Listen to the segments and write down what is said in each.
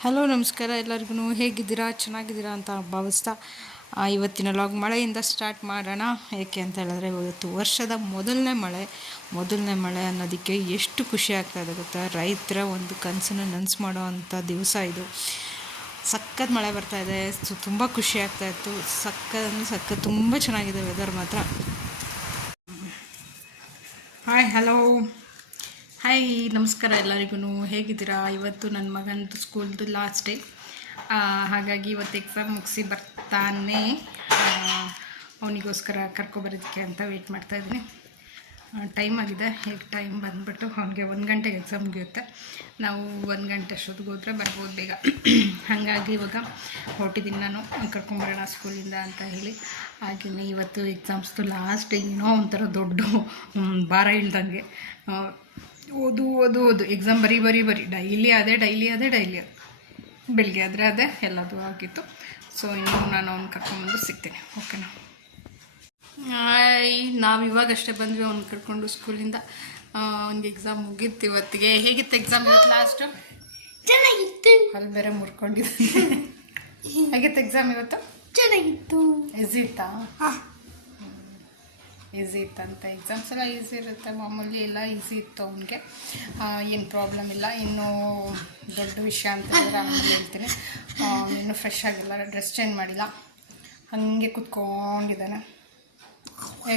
Hello ನಮಸ್ಕಾರ. ಎಲ್ಲರಿಗೂ ಹೇಗಿದ್ದೀರಾ? ಚೆನ್ನಾಗಿದ್ದೀರಾ ಅಂತ ಭಾವಿಸ್ತಾ ಇವತ್ತಿನ ಲಾಗ್ ಮಳೆಯಿಂದ ಸ್ಟಾರ್ಟ್ ಮಾಡೋಣ. ಏಕೆ ಅಂತ ಹೇಳಿದ್ರೆ, ಇವತ್ತು ವರ್ಷದ ಮೊದಲನೇ ಮಳೆ. ಮೊದಲನೇ ಮಳೆ ಅನ್ನೋದಕ್ಕೆ ಎಷ್ಟು ಖುಷಿ ಆಗ್ತಾ ಇದೆ ಗೊತ್ತಾ? ರೈತರ ಒಂದು ಕನಸನ್ನು ನನಸು ಮಾಡೋ ಅಂಥ ದಿವಸ ಇದು. ಸಖತ್ ಮಳೆ ಬರ್ತಾ ಇದೆ. ಸೊ, ತುಂಬ ಖುಷಿ ಆಗ್ತಾ ಇತ್ತು. ಸಕ್ಕ ಅಂದರೆ ಸಕ್ಕ ತುಂಬ ಚೆನ್ನಾಗಿದೆ ವೆದರ್ ಮಾತ್ರ. ಹಾಯ್ ಹಲೋ ಹಾಯ್ ನಮಸ್ಕಾರ ಎಲ್ಲರಿಗೂ ಹೇಗಿದ್ದೀರಾ? ಇವತ್ತು ನನ್ನ ಮಗನದು ಸ್ಕೂಲ್ದು ಲಾಸ್ಟ್ ಡೇ ಹಾಗಾಗಿ ಇವತ್ತು ಎಕ್ಸಾಮ್ ಮುಗಿಸಿ ಬರ್ತಾನೆ. ಅವನಿಗೋಸ್ಕರ ಕರ್ಕೊಬರೋದಕ್ಕೆ ಅಂತ ವೆಯ್ಟ್ ಮಾಡ್ತಾಯಿದ್ದೀನಿ ಟೈಮ್ ಆಗಿದೆ. ಈಗ ಟೈಮ್ ಬಂದುಬಿಟ್ಟು ಅವನಿಗೆ ಒಂದು ಗಂಟೆಗೆ ಎಕ್ಸಾಮ್ ಮುಗಿಯುತ್ತೆ. ನಾವು ಒಂದು ಗಂಟೆ ಅಷ್ಟೊತ್ತಿಗೆ ಹೋದರೆ ಬರ್ಬೋದು ಬೇಗ. ಹಾಗಾಗಿ ಇವಾಗ ಹೊರಟಿದ್ದೀನಿ ನಾನು. ಕರ್ಕೊಂಬರೋಣ ಸ್ಕೂಲಿಂದ ಅಂತ ಹೇಳಿ. ಹಾಗೆಯೇ ಇವತ್ತು ಎಕ್ಸಾಮ್ಸ್ದು ಲಾಸ್ಟ್ ಏನೋ ಒಂಥರ ದೊಡ್ಡ ಭಾರ ಇಳ್ದಂಗೆ ಓದು ಓದು ಓದು. ಎಕ್ಸಾಮ್ ಬರೀ ಬರೀ ಬರೀ. ಡೈಲಿ ಅದೇ ಡೈಲಿ ಅದೇ ಡೈಲಿ ಅದೇ. ಬೆಳಿಗ್ಗೆ ಆದರೆ ಅದೇ ಎಲ್ಲದೂ ಆಗಿತ್ತು. ಸೊ ಇನ್ನು ನಾನು ಅವ್ನು ಕರ್ಕೊಂಬಂದು ಸಿಗ್ತೀನಿ. ಓಕೆನಾ ನಾವು ಇವಾಗಷ್ಟೇ ಬಂದ್ವಿ ಅವ್ನು ಕರ್ಕೊಂಡು ಸ್ಕೂಲಿಂದ. ಅವ್ನಿಗೆ ಎಕ್ಸಾಮ್ ಮುಗೀತು ಇವತ್ತಿಗೆ. ಹೇಗಿತ್ತು ಎಕ್ಸಾಮ್ ಇವತ್ತು ಲಾಸ್ಟು ಚೆನ್ನಾಗಿತ್ತು. ಅಲ್ಲಿ ಬೇರೆ ಮುರ್ಕೊಂಡಿದ್ದೀನಿ. ಹೇಗಿತ್ತು ಎಕ್ಸಾಮ್ ಇವತ್ತು? ಚೆನ್ನಾಗಿತ್ತು. ಎಸ್ ಇತ್ತಾ ಹಾ. ಈಸಿ ಇತ್ತಂತ ಎಕ್ಸಾಮ್ಸ್ ಎಲ್ಲ ಈಸಿ ಇರುತ್ತೆ, ಮಾಮೂಲಿ ಎಲ್ಲ ಈಸಿ ಇತ್ತು ಅವನಿಗೆ. ಏನು ಪ್ರಾಬ್ಲಮ್ ಇಲ್ಲ. ಇನ್ನೂ ದೊಡ್ಡ ವಿಷಯ ಅಂತ ಆಮೇಲೆ ಹೇಳ್ತೀನಿ. ಇನ್ನೂ ಫ್ರೆಶ್ ಆಗಿಲ್ಲ ಡ್ರೆಸ್ ಚೇಂಜ್ ಮಾಡಿಲ್ಲ. ಹಾಗೆ ಕುತ್ಕೊಂಡಿದ್ದಾನೆ.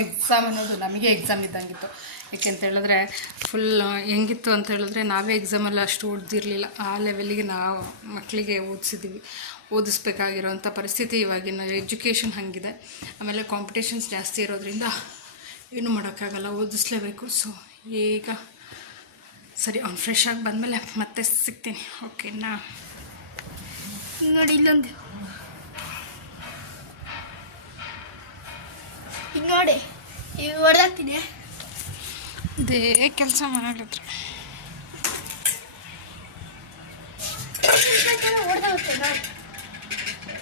ಎಕ್ಸಾಮ್ ಅನ್ನೋದು ನಮಗೆ ಎಕ್ಸಾಮ್ ಇದ್ದಂಗಿತ್ತು. ಯಾಕೆಂತ ಹೇಳಿದ್ರೆ ಫುಲ್ ಹೆಂಗಿತ್ತು ಅಂತ ಹೇಳಿದ್ರೆ ನಾವೇ ಎಕ್ಸಾಮಲ್ಲಿ ಅಷ್ಟು ಓದ್ದಿರಲಿಲ್ಲ ಆ ಲೆವೆಲಿಗೆ ನಾವು ಮಕ್ಕಳಿಗೆ ಓದಿಸಿದ್ದೀವಿ ಓದಿಸ್ಬೇಕಾಗಿರೋಂಥ ಪರಿಸ್ಥಿತಿ ಇವಾಗಿನ ಎಜುಕೇಷನ್ ಹಾಗಿದೆ. ಆಮೇಲೆ ಕಾಂಪಿಟೇಷನ್ಸ್ ಜಾಸ್ತಿ ಇರೋದ್ರಿಂದ ಏನೂ ಮಾಡೋಕ್ಕಾಗಲ್ಲ ಓದಿಸ್ಲೇಬೇಕು. ಸೊ ಈಗ ಸರಿ ಅವ್ನು ಫ್ರೆಶ್ ಆಗಿ ಬಂದಮೇಲೆ ಮತ್ತೆ ಸಿಗ್ತೀನಿ. ಓಕೆನಾ ನೋಡಿ ಇಲ್ಲೊಂದು. ಈಗ ನೋಡಿ ಈಗ ಹೊಡೆದಾಕ್ತೀನಿ. ಇದೇ ಕೆಲಸ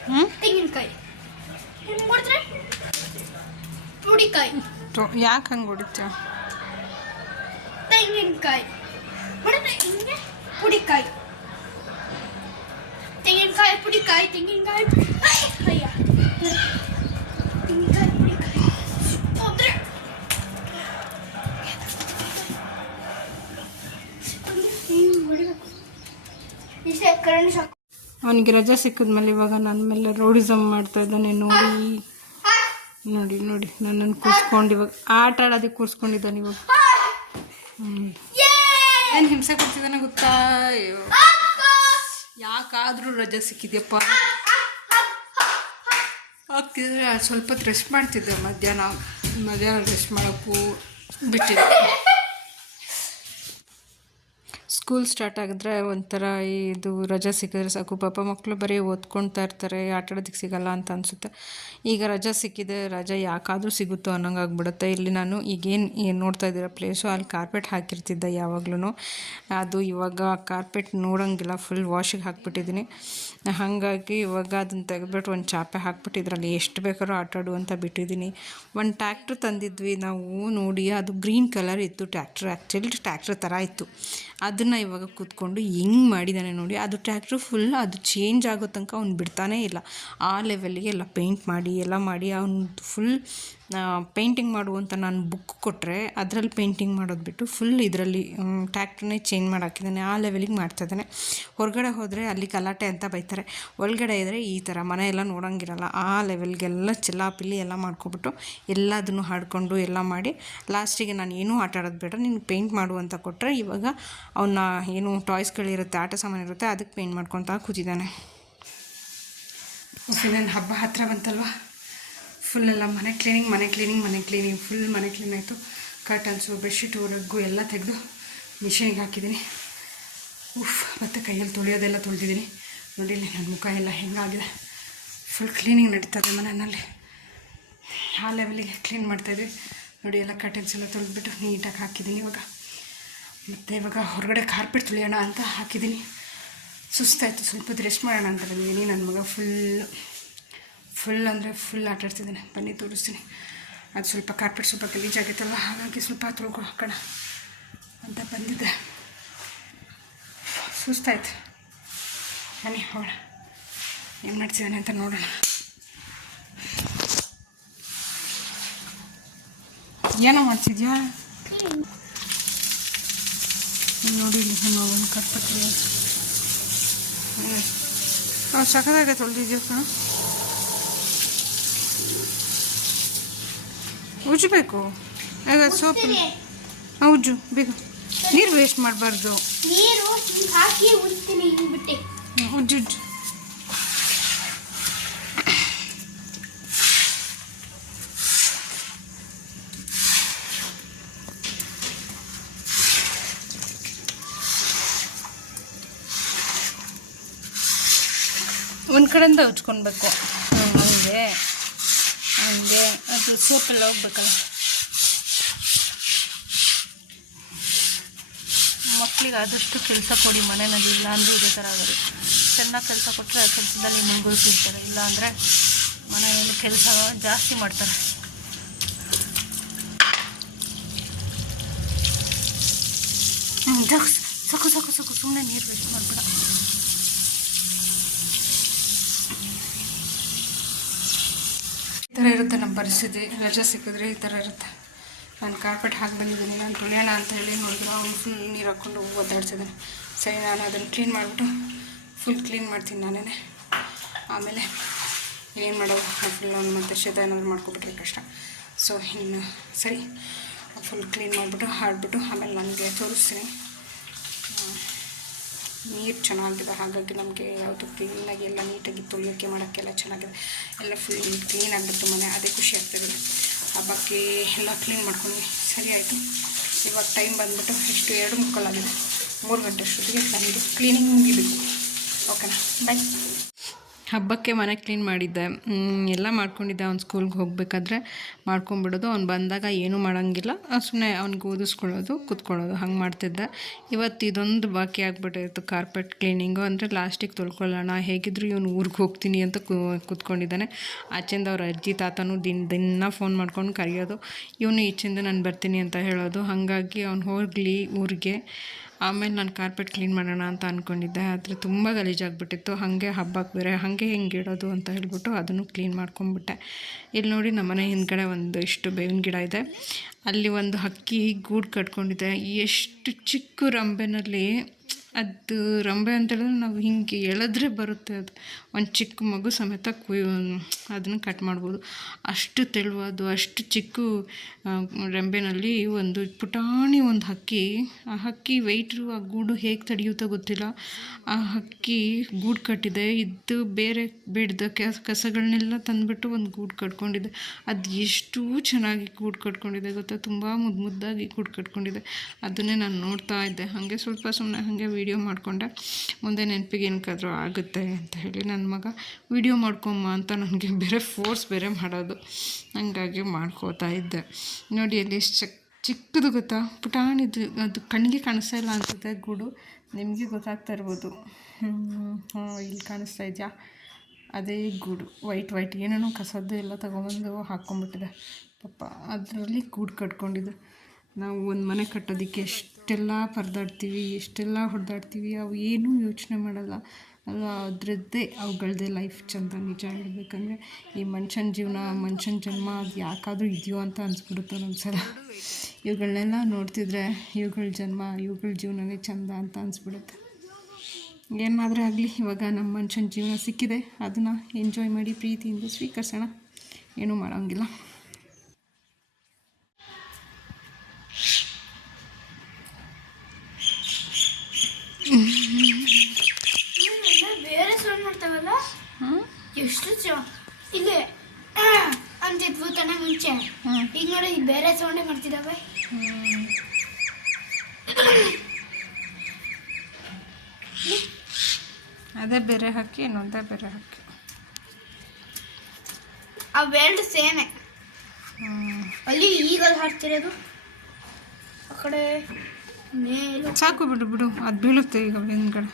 ಹ್ಞೂ ತೆಂಗಿನಕಾಯಿ. ಹಿಂಗೆ ಹೊಡೆದ್ರೆ ಪುಡಿಕಾಯಿ ಯಾಕೆ ಹಂಗೆ ಹೊಡಿತ ತೆಂಗಿನಕಾಯಿ. ಪುಡಿಕಾಯಿ. ತೆಂಗಿನಕಾಯಿ ಪುಡಿಕಾಯಿ ತೆಂಗಿನಕಾಯಿ ತೆಂಗಿನಕಾಯಿ ಪುಡಿಕಾಯಿ. ಹೊಡಿಬೇಕು ಇಷ್ಟೇ ಕರೆಂಟ್ ಸಾಕು ಅವನಿಗೆ ರಜೆ ಸಿಕ್ಕಿದ್ಮೇಲೆ ಇವಾಗ ನನ್ನ ಮೇಲೆ ರೋಡಿಸಮ್ ಮಾಡ್ತಾ ಇದ್ದಾನೆ ನೋಡಿ. ನೋಡಿ ನೋಡಿ ನನ್ನನ್ನು ಕೂರಿಸ್ಕೊಂಡು ಇವಾಗ ಆಟ ಆಡೋದಕ್ಕೆ ಕೂರಿಸ್ಕೊಂಡಿದ್ದಾನೆ ಇವಾಗ. ಹ್ಞೂ ಏನು ಹಿಂಸೆ ಕೊಡ್ತಿದ್ದಾನೆ ಗೊತ್ತಾ? ಯಾಕಾದರೂ ರಜೆ ಸಿಕ್ಕಿದ್ಯಪ್ಪ. ಹಾಕ್ತಿದ್ರೆ ಸ್ವಲ್ಪ ರೆಸ್ಟ್ ಮಾಡ್ತಿದ್ದೆ ಮಧ್ಯಾಹ್ನ. ಮಧ್ಯಾಹ್ನ ರೆಸ್ಟ್ ಮಾಡೋಕ್ಕೂ ಬಿಟ್ಟಿದ್ದೆ ಸ್ಕೂಲ್ ಸ್ಟಾರ್ಟ್ ಆಗಿದ್ರೆ ಒಂಥರ ಇದು ರಜೆ ಸಿಕ್ಕಿದ್ರೆ ಸಾಕು. ಪಾಪ ಮಕ್ಕಳು ಬರೀ ಓದ್ಕೊಳ್ತಾ ಇರ್ತಾರೆ ಆಟಾಡೋದಕ್ಕೆ ಸಿಗಲ್ಲ ಅಂತ ಅನಿಸುತ್ತೆ. ಈಗ ರಜೆ ಸಿಕ್ಕಿದೆ, ರಜೆ ಯಾಕಾದರೂ ಸಿಗುತ್ತೋ ಅನ್ನೋಂಗೆ ಆಗ್ಬಿಡುತ್ತೆ. ಇಲ್ಲಿ ನಾನು ಈಗೇನು ಏನು ನೋಡ್ತಾ ಇದ್ದೀರ ಪ್ಲೇಸು ಅಲ್ಲಿ ಕಾರ್ಪೆಟ್ ಹಾಕಿರ್ತಿದ್ದೆ ಯಾವಾಗ್ಲೂ ಅದು ಇವಾಗ ಕಾರ್ಪೆಟ್ ನೋಡೋಂಗಿಲ್ಲ ಫುಲ್ ವಾಶಿಗೆ ಹಾಕ್ಬಿಟ್ಟಿದ್ದೀನಿ. ಹಾಗಾಗಿ ಇವಾಗ ಅದನ್ನು ತೆಗೆದ್ಬಿಟ್ಟು ಒಂದು ಚಾಪೆ ಹಾಕ್ಬಿಟ್ಟಿದ್ರಲ್ಲಿ ಎಷ್ಟು ಬೇಕಾದ್ರೂ ಆಟಾಡು ಅಂತ ಬಿಟ್ಟಿದ್ದೀನಿ. ಒಂದು ಟ್ಯಾಕ್ಟ್ರ್ ತಂದಿದ್ವಿ ನಾವು, ನೋಡಿ ಅದು ಗ್ರೀನ್ ಕಲರ್ ಇತ್ತು ಟ್ಯಾಕ್ಟ್ರ್ ಆ್ಯಕ್ಚುಲಿ ಟ್ಯಾಕ್ಟ್ರ್ ಥರ ಇತ್ತು. ಅದನ್ನು ಇವಾಗ ಕೂತ್ಕೊಂಡು ಹೆಂಗೆ ಮಾಡಿದ್ದಾನೆ ನೋಡಿ, ಅದು ಟ್ರ್ಯಾಕ್ಟ್ರು ಫುಲ್ ಅದು ಚೇಂಜ್ ಆಗೋ ತನಕ ಅವ್ನು ಬಿಡ್ತಾನೇ ಇಲ್ಲ. ಆ ಲೆವೆಲ್ಗೆ ಎಲ್ಲ ಪೇಂಟ್ ಮಾಡಿ, ಎಲ್ಲ ಮಾಡಿ, ಅವ್ನು ಫುಲ್ ಪೇಂಟಿಂಗ್ ಮಾಡುವಂಥ ನಾನು ಬುಕ್ ಕೊಟ್ಟರೆ ಅದರಲ್ಲಿ ಪೇಂಟಿಂಗ್ ಮಾಡೋದು ಬಿಟ್ಟು ಫುಲ್ ಇದರಲ್ಲಿ ಟ್ಯಾಕ್ಟ್ರನ್ನೇ ಚೇಂಜ್ ಮಾಡಾಕಿದ್ದಾನೆ ಆ ಲೆವೆಲಿಗೆ ಮಾಡ್ತಾಯಿದ್ದಾನೆ ಹೊರಗಡೆ ಹೋದರೆ ಅಲ್ಲಿ ಗಲಾಟೆ ಅಂತ ಬೈತಾರೆ. ಒಳಗಡೆ ಇದ್ದರೆ ಈ ಥರ ಮನೆ ಎಲ್ಲ ನೋಡೋಂಗಿರಲ್ಲ, ಆ ಲೆವೆಲ್ಗೆಲ್ಲ ಚಿಲ್ಲಾಪಿಲ್ಲಿ ಎಲ್ಲ ಮಾಡ್ಕೊಬಿಟ್ಟು ಎಲ್ಲದನ್ನು ಹಾಡ್ಕೊಂಡು ಎಲ್ಲ ಮಾಡಿ ಲಾಸ್ಟಿಗೆ ನಾನು ಏನೂ ಆಟ ಆಡೋದು ಬೇಡ ನೀನು ಪೇಂಟ್ ಮಾಡು ಅಂತ ಕೊಟ್ಟರೆ ಇವಾಗ ಅವನ್ನ ಏನು ಟಾಯ್ಸ್ಗಳಿರುತ್ತೆ ಆಟ ಸಾಮಾನು ಇರುತ್ತೆ ಅದಕ್ಕೆ ಪೇಂಟ್ ಮಾಡ್ಕೊತಾ ಕೂತಿದ್ದಾನೆ. ನನ್ನ ಹಬ್ಬ ಹತ್ತಿರ ಬಂತಲ್ವಾ? ಫುಲ್ ಎಲ್ಲ ಮನೆ ಕ್ಲೀನಿಂಗ್ ಮನೆ ಕ್ಲೀನಿಂಗ್ ಮನೆ ಕ್ಲೀನಿಂಗ್. ಫುಲ್ ಮನೆ ಕ್ಲೀನ್ ಆಯಿತು. ಕರ್ಟನ್ಸು, ಬೆಡ್ಶೀಟು, ರಗ್ಗು ಎಲ್ಲ ತೆಗೆದು ಮಿಷಿನಿಗೆ ಹಾಕಿದ್ದೀನಿ. ಉಫ್, ಮತ್ತು ಕೈಯಲ್ಲಿ ತೊಳೆಯೋದೆಲ್ಲ ತೊಳೆದಿದ್ದೀನಿ. ನೋಡಿ ನನ್ನ ಮುಖ ಎಲ್ಲ ಹೆಂಗಾಗಿದೆ. ಫುಲ್ ಕ್ಲೀನಿಂಗ್ ನಡೀತದೆ ಮನೆಯಲ್ಲಿ. ಆ ಲೆವೆಲಿಗೆ ಕ್ಲೀನ್ ಮಾಡ್ತಾಯಿದ್ವಿ ನೋಡಿ ಎಲ್ಲ ಕರ್ಟನ್ಸ್ ಎಲ್ಲ ತೊಳೆದ್ಬಿಟ್ಟು ನೀಟಾಗಿ ಹಾಕಿದ್ದೀನಿ ಇವಾಗ. ಮತ್ತು ಇವಾಗ ಹೊರಗಡೆ ಕಾರ್ಪೆಟ್ ತುಳಿಯೋಣ ಅಂತ ಹಾಕಿದ್ದೀನಿ. ಸುಸ್ತಾಯಿತು. ಸ್ವಲ್ಪ ರೆಸ್ಟ್ ಮಾಡೋಣ ಅಂತ ಬಂದಿದ್ದೀನಿ. ನನ್ನ ಮಗ ಫುಲ್ ಫುಲ್ ಅಂದರೆ ಫುಲ್ ಆಟ ಆಡ್ತಿದ್ದಾನೆ. ಬನ್ನಿ ತೋರಿಸ್ತೀನಿ. ಅದು ಸ್ವಲ್ಪ ಕಾರ್ಪೆಟ್ ಸ್ವಲ್ಪ ಗಲೀಜಾಗಿತ್ತಲ್ಲ ಹಾಗಾಗಿ ಸ್ವಲ್ಪ ತೊಳ್ಕೊ ಹಾಕೋಣ ಅಂತ ಬಂದಿದ್ದೆ. ಸುಸ್ತಾಯ್ತು. ಬನ್ನಿ, ಹೋಗೋಣ. ಏನು ಮಾಡ್ತಿದ್ದಾನೆ ಅಂತ ನೋಡೋಣ. ಏನೋ ಮಾಡ್ತಿದ್ಯಾ? ನೋಡಿ, ಇಲ್ಲಿ ಹೆಣ್ಣು ಒಂದು ಕಟ್ಪಟ್ರಿ ಹ್ಞೂ ಅವ್ನು ಸಖತ್ತಾಗೆ ತೊಳೆದಿದ್ಯೋ ಕಣ? ಉಜ್ಜಬೇಕು ಆಗ ಸೋಪ್. ಹಾಂ ಉಜ್ಜು ಬೇಗ. ನೀರು ವೇಸ್ಟ್ ಮಾಡಬಾರ್ದು. ನೀರು ಹಾಕಿ ಉಜ್ತೀನಿ ಹಿಂಗ್ ಬಿಟ್ಟೆ. ಉಜ್ಜು ಉಜ್ಜು. ಒಂದು ಕಡೆಯಿಂದ ಉಜ್ಕೊಳ್ಬೇಕು ಹಂಗೆ. ಹಂಗೆ. ಸೋಪೆಲ್ಲ ಹೋಗ್ಬೇಕಲ್ಲ ಮಕ್ಕಳಿಗೆ ಆದಷ್ಟು ಕೆಲಸ ಕೊಡಿ, ಮನೆಯಲ್ಲಿ ಇಲ್ಲ ಅಂದರೆ ಇದೇ ಥರ ಆಗೋದು ಚೆನ್ನಾಗಿ ಕೆಲಸ ಕೊಟ್ಟರೆ ಆ ಕೆಲಸದಲ್ಲಿ ಮುಳುಗೋಗ್ತಿರ್ತಾರೆ ಇಲ್ಲ ಅಂದರೆ ಮನೆಯಲ್ಲಿ ಕೆಲಸ ಜಾಸ್ತಿ ಮಾಡ್ತಾರೆ. ಸಾಕು ಸಾಕು ಸಾಕು ಸುಮ್ಮನೆ ನೀರು ವೇಸ್ಟ್ ಮಾಡಬೇಡ. ಥರ ಇರುತ್ತೆ ನಮ್ಮ ಪರಿಸ್ಥಿತಿ. ರಜೆ ಸಿಕ್ಕಿದ್ರೆ ಈ ಥರ ಇರುತ್ತೆ. ನಾನು ಕಾರ್ಪೆಟ್ ಹಾಕಿ ಬಂದಿದ್ದೀನಿ. ನಾನು ತುಳಿಯೋಣ ಅಂತ ಹೇಳಿ ನೋಡಿದ್ರು ಅವ್ನು ಫುಲ್ ನೀರು ಹಾಕ್ಕೊಂಡು ಒದ್ದಾಡ್ಸಿದ್ದಾನೆ ಸರಿ, ನಾನು ಅದನ್ನು ಕ್ಲೀನ್ ಮಾಡಿಬಿಟ್ಟು ಫುಲ್ ಕ್ಲೀನ್ ಮಾಡ್ತೀನಿ ನಾನೇ ಆಮೇಲೆ ಏನು ಮಾಡೋದು? ಫುಲ್ ಅವ್ನು ಮತ್ತೆ ಶೀತ ಏನಾದರೂ ಮಾಡ್ಕೊಬಿಟ್ರೆ ಕಷ್ಟ. ಸೊ ಇನ್ನು ಸರಿ ಫುಲ್ ಕ್ಲೀನ್ ಮಾಡಿಬಿಟ್ಟು ಹಾಡ್ಬಿಟ್ಟು ಆಮೇಲೆ ನನಗೆ ತೋರಿಸ್ತೀನಿ. ನೀರು ಚೆನ್ನಾಗಿದೆ. ಹಾಗಾಗಿ ನಮಗೆ ಯಾವುದು ಕ್ಲೀನಾಗಿ ಎಲ್ಲ ನೀಟಾಗಿ ತೊಳೆಯೋಕ್ಕೆ ಮಾಡೋಕ್ಕೆಲ್ಲ ಚೆನ್ನಾಗಿದೆ. ಎಲ್ಲ ಫುಲ್ ಕ್ಲೀನ್ ಆಗಿಬಿಟ್ಟು ಮನೆ. ಅದೇ ಖುಷಿ ಆಗ್ತದೆ. ಹಬ್ಬಕ್ಕೆ ಎಲ್ಲ ಕ್ಲೀನ್ ಮಾಡ್ಕೊಂಡು ಸರಿ ಆಯಿತು. ಇವಾಗ ಟೈಮ್ ಬಂದುಬಿಟ್ಟು ಎಷ್ಟು? ಎರಡು ಮುಕ್ಕಾಲಾಗಿದೆ. ಮೂರು ಗಂಟೆ ಅಷ್ಟೊತ್ತಿಗೆ ನಮಗೆ ಕ್ಲೀನಿಂಗ್ ಮುಗಿಬೇಕು. ಓಕೆನಾ ಬಾಯ್ ಹಬ್ಬಕ್ಕೆ ಮನೆ ಕ್ಲೀನ್ ಮಾಡಿದ್ದೆ. ಎಲ್ಲ ಮಾಡ್ಕೊಂಡಿದ್ದೆ. ಅವ್ನು ಸ್ಕೂಲ್ಗೆ ಹೋಗಬೇಕಾದ್ರೆ ಮಾಡ್ಕೊಂಬಿಡೋದು ಅವ್ನು ಬಂದಾಗ ಏನೂ ಮಾಡೋಂಗಿಲ್ಲ. ಸುಮ್ಮನೆ ಅವ್ನಿಗೆ ಓದಿಸ್ಕೊಳ್ಳೋದು, ಕೂತ್ಕೊಳ್ಳೋದು. ಹಂಗೆ ಮಾಡ್ತಿದ್ದೆ. ಇವತ್ತು ಇದೊಂದು ಬಾಕಿ ಆಗಿಬಿಟ್ಟಿತ್ತು. ಕಾರ್ಪೆಟ್ ಕ್ಲೀನಿಂಗು ಅಂದರೆ ಲಾಸ್ಟಿಗೆ ತೊಳ್ಕೊಳ್ಳೋಣ. ಹೇಗಿದ್ರು ಇವನು ಊರಿಗೆ ಹೋಗ್ತೀನಿ ಅಂತ ಕೂತ್ಕೊಂಡಿದ್ದಾನೆ. ಆಚೆಂದ ಅವ್ರ ಅಜ್ಜಿ, ತಾತನೂ ದಿನ ದಿನ ಫೋನ್ ಮಾಡ್ಕೊಂಡು ಕರೆಯೋದು. ಇವನು ಈಚೆಂದ ನಾನು ಬರ್ತೀನಿ ಅಂತ ಹೇಳೋದು. ಹಾಗಾಗಿ ಅವ್ನು ಹೋಗಲಿ ಊರಿಗೆ. ಆಮೇಲೆ ನಾನು ಕಾರ್ಪೆಟ್ ಕ್ಲೀನ್ ಮಾಡೋಣ ಅಂತ ಅಂದ್ಕೊಂಡಿದ್ದೆ ಆದರೆ ತುಂಬ ಗಲೀಜಾಗ್ಬಿಟ್ಟಿತ್ತು. ಹಾಗೆ ಹಬ್ಬಕ್ಕೆ ಬೇರೆ ಹಾಗೆ ಹೆಂಗೆ ಇಡೋದು ಅಂತ ಹೇಳ್ಬಿಟ್ಟು ಅದನ್ನು ಕ್ಲೀನ್ ಮಾಡ್ಕೊಂಬಿಟ್ಟೆ. ಇಲ್ಲಿ ನೋಡಿ ನಮ್ಮನೆ ಹಿಂದ್ಗಡೆ ಒಂದು ಇಷ್ಟು ಬೇವಿನ ಗಿಡ ಇದೆ. ಅಲ್ಲಿ ಒಂದು ಹಕ್ಕಿ ಗೂಡು ಕಟ್ಕೊಂಡಿದೆ. ಎಷ್ಟು ಚಿಕ್ಕ ರಂಬೆನಲ್ಲಿ, ಅದು ರಂಬೆ ಅಂತೇಳಿದ್ರೆ ನಾವು ಹಿಂಗೆ ಎಳೆದ್ರೆ ಬರುತ್ತೆ ಅದು. ಒಂದು ಚಿಕ್ಕ ಮಗು ಸಮೇತ ಕುಯ್, ಅದನ್ನು ಕಟ್ ಮಾಡ್ಬೋದು. ಅಷ್ಟು ತೆಳುವಾದು ಅಷ್ಟು ಚಿಕ್ಕ ರೆಂಬೆನಲ್ಲಿ ಒಂದು ಪುಟಾಣಿ ಒಂದು ಹಕ್ಕಿ, ಆ ಹಕ್ಕಿ ವೆಯ್ಟ್ರು ಆ ಗೂಡು ಹೇಗೆ ತಡೆಯುತ್ತೋ ಗೊತ್ತಿಲ್ಲ. ಆ ಹಕ್ಕಿ ಗೂಡು ಕಟ್ಟಿದೆ. ಇದು ಬೇರೆ ಬೇಡ್ದ ಕೆಸ ಕಸಗಳನ್ನೆಲ್ಲ ತಂದುಬಿಟ್ಟು ಒಂದು ಗೂಡು ಕಟ್ಕೊಂಡಿದೆ. ಅದು ಎಷ್ಟು ಚೆನ್ನಾಗಿ ಗೂಡು ಕಟ್ಕೊಂಡಿದೆ ಗೊತ್ತಾ? ತುಂಬ ಮುದ್ದು ಮುದ್ದಾಗಿ ಗೂಡು ಕಟ್ಕೊಂಡಿದೆ. ಅದನ್ನೇ ನಾನು ನೋಡ್ತಾ ಇದ್ದೆ. ಹಾಗೆ ಸ್ವಲ್ಪ ಸುಮ್ಮನೆ ಹಾಗೆ ವೀಡಿಯೋ ಮಾಡಿಕೊಂಡೆ. ಮುಂದೆ ನೆನಪಿಗೆ ಏನಕ್ಕಾದರೂ ಆಗುತ್ತೆ ಅಂತ ಹೇಳಿ ಮಗ, ವಿಡಿಯೋ ಮಾಡ್ಕೊಂಬ ಅಂತ ನನಗೆ ಬೇರೆ ಫೋರ್ಸ್ ಬೇರೆ ಮಾಡೋದು. ಹಂಗಾಗಿ ಮಾಡ್ಕೋತಾ ಇದ್ದೆ. ನೋಡಿ, ಅಲ್ಲಿ ಎಷ್ಟು ಚಕ್, ಚಿಕ್ಕದು ಗೊತ್ತಾ? ಪುಟಾಣಿದು ಅದು ಕಣ್ಣಿಗೆ ಕಾಣಿಸ್ತಾ ಇಲ್ಲ ಅನ್ಸುತ್ತೆ ಗೂಡು. ನಿಮಗೆ ಗೊತ್ತಾಗ್ತಾ ಇರ್ಬೋದು. ಇಲ್ಲಿ ಕಾಣಿಸ್ತಾ ಇದೆಯಾ? ಅದೇ ಗೂಡು. ವೈಟ್ ವೈಟ್ ಏನೇನೋ ಕಸದ್ದು ಎಲ್ಲ ತೊಗೊಂಬಂದು ಹಾಕ್ಕೊಂಬಿಟ್ಟಿದೆ. ಪಾಪ, ಅದರಲ್ಲಿ ಗೂಡು ಕಟ್ಕೊಂಡಿದ್ದು ನಾವು ಒಂದು ಮನೆ ಕಟ್ಟೋದಕ್ಕೆ ಎಷ್ಟೆಲ್ಲ ಪರದಾಡ್ತೀವಿ, ಎಷ್ಟೆಲ್ಲ ಹೊಡೆದಾಡ್ತೀವಿ, ಅವು ಏನೂ ಯೋಚನೆ ಮಾಡಲ್ಲ. ಅದರದ್ದೇ ಅವುಗಳದ್ದೇ ಲೈಫ್ ಚಂದ ನಿಜ ಹೇಳ್ಬೇಕಂದ್ರೆ, ಈ ಮನುಷ್ಯನ ಜೀವನ ಮನುಷ್ಯನ ಜನ್ಮ ಅದು ಯಾಕಾದರೂ ಇದೆಯೋ ಅಂತ ಅನ್ಸ್ಬಿಡುತ್ತೆ ಒಂದ್ಸಲ ಇವುಗಳನ್ನೆಲ್ಲ ನೋಡ್ತಿದ್ರೆ ಇವುಗಳ ಜನ್ಮ, ಇವುಗಳ ಜೀವನವೇ ಚಂದ ಅಂತ ಅನ್ಸ್ಬಿಡುತ್ತೆ. ಏನಾದರೂ ಆಗಲಿ, ಇವಾಗ ನಮ್ಮ ಮನುಷ್ಯನ ಜೀವನ ಸಿಕ್ಕಿದೆ, ಅದನ್ನು ಎಂಜಾಯ್ ಮಾಡಿ ಪ್ರೀತಿಯಿಂದ ಸ್ವೀಕರಿಸೋಣ. ಏನೂ ಮಾಡೋಂಗಿಲ್ಲ ಇವ್ನೆಲ್ಲ ಬೇರೆ ಸೌಂಡ್ ಮಾಡ್ತಾವಲ್ಲ ಹಾಂ ಎಷ್ಟು ಇಲ್ಲಿ ಅಂತಿದ್ವು ತನ ಮುಂಚೆ. ಈಗ ನೋಡಿ ಈಗ ಬೇರೆ ಸೌಂಡೇ ಮಾಡ್ತಿದ್ದಾವೆ ಅದೇ ಬೇರೆ ಹಾಕಿ ಇನ್ನೊಂದೇ ಬೇರೆ ಹಾಕಿ. ಅವೆರಡು ಸೇಮೆ. ಅಲ್ಲಿ ಈಗ ಹಾಡ್ತಿರೋದು ಆ ಕಡೆ ಮೇಲೆ. ಸಾಕು ಬಿಡು ಬಿಡು. ಅದು ಬೀಳುತ್ತೆ ಈಗ ಹಿಂದ್ಗಡೆ.